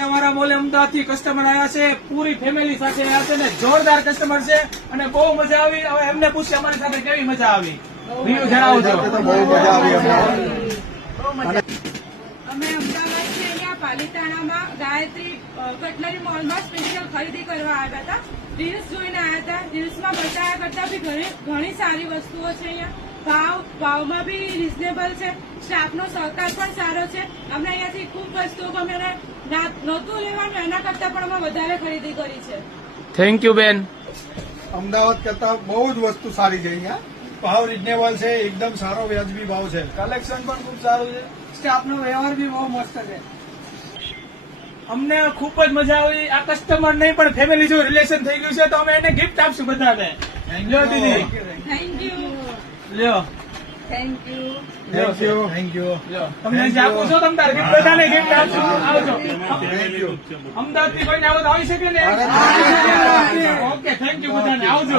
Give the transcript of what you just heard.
અમારા મોલે અમદાવાદથી કસ્ટમર આવ્યા છે, પૂરી ફેમિલી સાથે આવ્યા છે ને જોરદાર કસ્ટમર છે અને બહુ મજા આવી. હવે એમને પૂછીએ અમારી સાથે કેવી મજા આવી, રિવ્યુ જણાવજો. બહુ મજા આવી અમને. અમે અમદાવાદથી અહીંયા પાલીતાણામાં ગાયત્રી કટલરી મોલમાં સ્પેશિયલ ખરીદી કરવા આવ્યા હતા. રીલ્સ જોઈને આવ્યા હતા. રીલ્સમાં બતાવ્યા કરતા બી ઘણી સારી વસ્તુઓ છે અહીંયા. ભાવમાં બી રિઝનેબલ છે. સ્ટાફનો સહકાર પણ સારો છે. અમને અહીંયાથી ખૂબ વસ્તુઓ ગમે અને નહોતું લેવાનું એના કરતા પણ અમે વધારે ખરીદી કરી છે. થેન્ક યુ બેન. અમદાવાદ કરતા બહુ જ વસ્તુ સારી છે અહીંયા. ભાવ રિઝનેબલ છે, એકદમ સારો વ્યાજબી ભાવ છે. કલેક્શન પણ ખૂબ સારું છે. સ્ટાફનો વ્યવહાર બી બહુ મસ્ત છે. અમને ખૂબ જ મજા આવી. આ કસ્ટમર નહીં પણ ફેમિલી જો રિલેશન થઈ ગયું છે તો અમે એને ગિફ્ટ આપશું બધાને. લ્યો દીદી, થેન્ક યુ. લ્યો થેન્ક યુ. Thank you. તમને જે આપું છો તમે તારે gift બધાને ગિફ્ટ આપશું. આવજો. અમદાવાદ થી કોઈને આવો તો આવી શકે ને? ઓકે, થેન્ક યુ બધાને. આવજો.